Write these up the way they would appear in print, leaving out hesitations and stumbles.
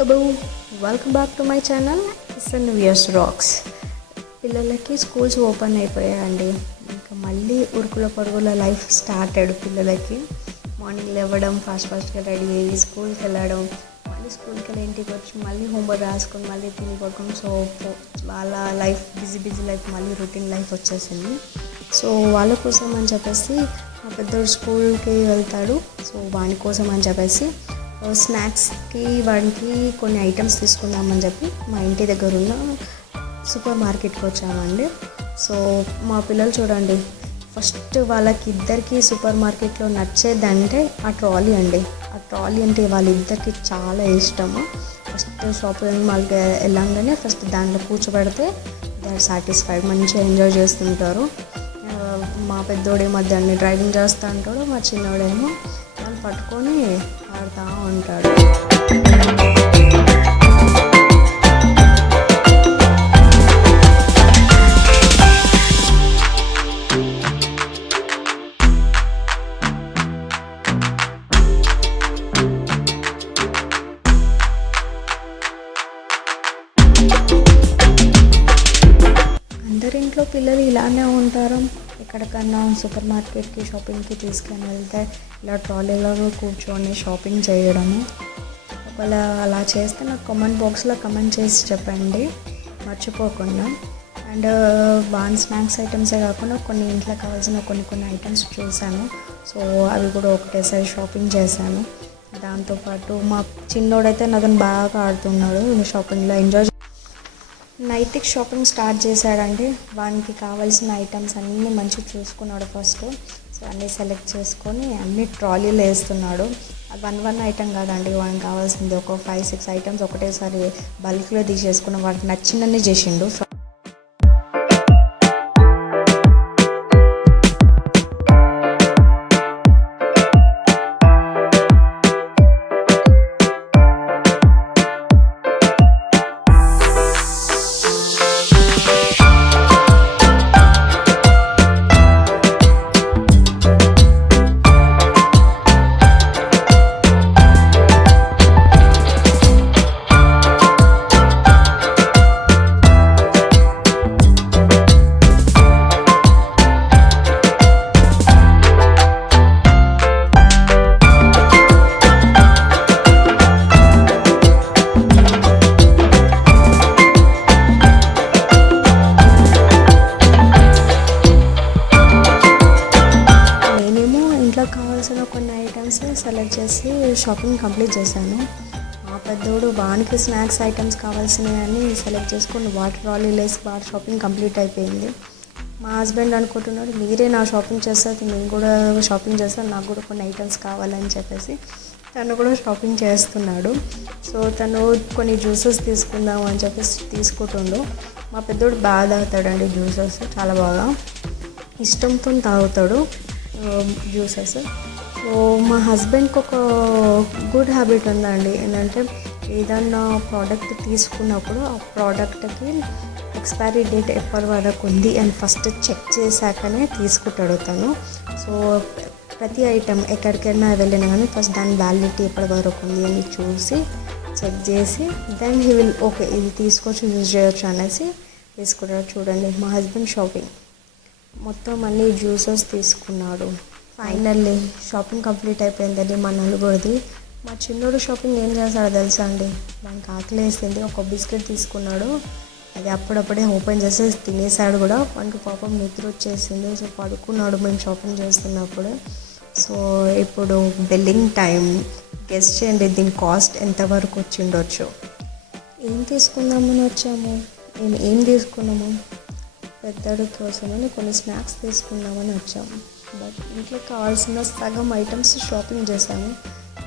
Hello, welcome back to my channel SNVS Rocks. పిల్లలకి schools open అయిపోయాయండి. ఇంకా మళ్ళీ ఉరుకుల పరుగుల లైఫ్ స్టార్టెడ్. పిల్లలకి మార్నింగ్ లేవడం, ఫాస్ట్గా రెడీ అయ్యి స్కూల్కి వెళ్ళడం, మళ్ళీ స్కూల్కి వెళ్ళి ఇంటికి వచ్చి మళ్ళీ హోంవర్క్ రాసుకొని మళ్ళీ తిని పడుకోవడం. సో వాళ్ళ లైఫ్ బిజీ లైఫ్, మళ్ళీ రొటీన్ లైఫ్ వచ్చేసింది. సో వాళ్ళ కోసం అని చెప్పేసి మా పెద్దోడు స్కూల్కి వెళ్తాడు. సో వాని కోసం అని చెప్పేసి స్నాక్స్కి వాడికి కొన్ని ఐటమ్స్ తీసుకుందామని చెప్పి మా ఇంటి దగ్గర ఉన్న సూపర్ మార్కెట్కి వచ్చామండి. సో మా పిల్లలు చూడండి, ఫస్ట్ వాళ్ళకి ఇద్దరికి సూపర్ మార్కెట్లో నచ్చేదంటే ఆ ట్రాలీ అండి. ఆ ట్రాలీ అంటే వాళ్ళిద్దరికి చాలా ఇష్టము. ఫస్ట్ షాపింగ్ మాల్కి వెళ్ళంగానే ఫస్ట్ దాంట్లో కూర్చోబెడితే దే ఆర్ సాటిస్ఫైడ్, మంచిగా ఎంజాయ్ చేస్తుంటారు. మా పెద్దోడేమో దాన్ని డ్రైవింగ్ చేస్తూ ఉంటాడు, మా చిన్నోడేమో దాన్ని పట్టుకొని ఆడుతూ ఉంటాడు. అందరింట్లో పిల్లలు ఇలానే ఉంటారు. ఎక్కడికన్నా సూపర్ మార్కెట్కి షాపింగ్కి తీసుకొని వెళ్తే ఇలా ట్రాలీలో కూర్చొని షాపింగ్ చేయడము. ఒకవేళ అలా చేస్తే నాకు కామెంట్ బాక్స్లో కమెంట్ చేసి చెప్పండి మర్చిపోకుండా. అండ్ బాన్ స్నాక్స్ ఐటమ్సే కాకుండా కొన్ని ఇంట్లో కావాల్సిన కొన్ని ఐటమ్స్ చూశాను. సో అవి కూడా ఒకటేసారి షాపింగ్ చేశాను. దాంతోపాటు మా చిన్నోడైతే నాతో బాగా ఆడుతున్నాడు షాపింగ్లో, ఎంజాయ్ నైట్కి షాపింగ్ స్టార్ట్ చేశాడండి. వానికి కావాల్సిన ఐటమ్స్ అన్నీ మంచిగా చూసుకున్నాడు ఫస్ట్. సో అన్నీ సెలెక్ట్ చేసుకొని అన్ని ట్రాలీలో వేస్తున్నాడు. అది వన్ ఐటమ్ కాదండి, వానికి కావాల్సింది ఒక 5-6 ఐటమ్స్ ఒకటేసారి బల్క్లో తీసేసుకుని వాడికి నచ్చినన్ని చేసిండు. కావాల్సిన కొన్ని ఐటమ్స్ సెలెక్ట్ చేసి షాపింగ్ కంప్లీట్ చేశాను. మా పెద్దోడు వానికి స్నాక్స్ ఐటమ్స్ కావాల్సినవి అని సెలెక్ట్ చేసుకొని వాటర్ ట్రాలీలో వేసి వాటి షాపింగ్ కంప్లీట్ అయిపోయింది. మా హస్బెండ్ అనుకుంటున్నాడు, మీరే నా షాపింగ్ చేస్తారు, నేను కూడా షాపింగ్ చేస్తాను, నాకు కూడా కొన్ని ఐటమ్స్ కావాలని చెప్పేసి తను కూడా షాపింగ్ చేస్తున్నాడు. సో తను కొన్ని జ్యూసెస్ తీసుకుందాం అని చెప్పేసి తీసుకుంటుండు. మా పెద్దోడు బాగా తాగుతాడండి జ్యూసెస్, చాలా బాగా ఇష్టంతో తాగుతాడు జ్యూసెస్. సో మా హస్బెండ్కి ఒక గుడ్ హ్యాబిట్ ఉందండి, ఏంటంటే ఏదన్నా ప్రోడక్ట్ తీసుకున్నప్పుడు ఆ ప్రోడక్ట్కి ఎక్స్పైరీ డేట్ ఎప్పటి వరకు ఉంది అని ఫస్ట్ చెక్ చేశాకనే తీసుకుంటాడు తను. సో ప్రతి ఐటెం ఎక్కడికైనా వెళ్ళినా కానీ ఫస్ట్ దాని వ్యాలిడిటీ ఎప్పటి వరకు ఉంది అని చూసి చెక్ చేసి దెన్ హీ విల్ ఓకే ఇది తీసుకోవచ్చు, యూజ్ చేయొచ్చు అనేసి తీసుకుంటాడు. చూడండి మా హస్బెండ్ షాపింగ్ మొత్తం అన్ని జ్యూసెస్ తీసుకున్నాడు. ఫైనల్లీ షాపింగ్ కంప్లీట్ అయిపోయిందండి మా నలుగురిది. మా చిన్నోడు షాపింగ్ ఏం చేస్తాడో తెలుసా అండి, దానికి ఆకలి వేసింది, ఒక బిస్కెట్ తీసుకున్నాడు, అది అప్పుడప్పుడే ఓపెన్ చేసి తినేసాడు కూడా. వానికి పాపం నిద్ర వచ్చేసింది. సో పడుకున్నాడు మేము షాపింగ్ చేస్తున్నప్పుడు. సో ఇప్పుడు బిల్లింగ్ టైం. గెస్ట్ చేయండి దీని కాస్ట్ ఎంతవరకు వచ్చిండొచ్చు. ఏం తీసుకుందామని వచ్చాము, నేను ఏం తీసుకున్నాము, పెద్దడు కోసమని కొన్ని స్నాక్స్ తీసుకుందామని వచ్చాము. బట్ ఇంట్లో కావాల్సిన సగం ఐటమ్స్ షాపింగ్ చేశాము.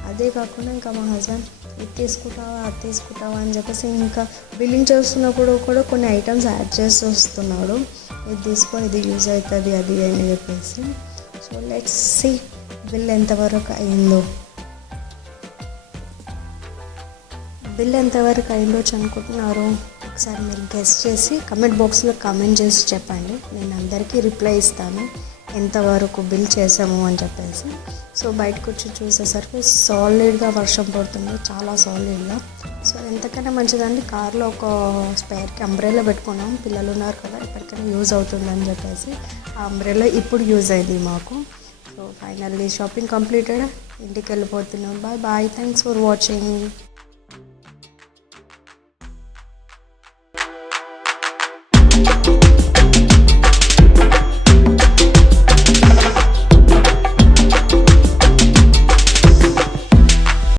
అదే కాకుండా ఇంకా మా హస్బెండ్ ఇది తీసుకుంటావా అది తీసుకుంటావా అని చెప్పేసి ఇంకా బిల్లింగ్ చేస్తున్నప్పుడు కూడా కొన్ని ఐటమ్స్ యాడ్ చేసి వస్తున్నాడు. ఇది తీసుకొని ఇది యూజ్ అవుతుంది అది అని చెప్పేసి. సో లెట్స్ సీ బిల్ ఎంతవరకు అయిందో. బిల్ ఎంతవరకు అయిందోచ్చు అనుకుంటున్నారు, ఒకసారి మీరు గెస్ట్ చేసి కమెంట్ బాక్స్లో కమెంట్ చేసి చెప్పండి. నేను అందరికీ రిప్లై ఇస్తాను ఎంతవరకు బిల్ చేసాము అని చెప్పేసి. సో బయటకు వచ్చి చూసేసరికి సాలిడ్గా వర్షం పడుతుంది, చాలా సాలిడ్గా. సో ఎంతకైనా మంచిదండి, కార్లో ఒక స్పేర్కి అంబ్రెల్లా పెట్టుకున్నాం, పిల్లలు ఉన్నారు కదా ఎప్పటికైనా యూజ్ అవుతుందని చెప్పేసి ఆ అంబ్రెల్లా ఇప్పుడు యూజ్ అయింది మాకు. సో ఫైనల్లీ షాపింగ్ కంప్లీటెడ్, ఇంటికి వెళ్ళిపోతున్నాం. Bye bye, thanks for watching.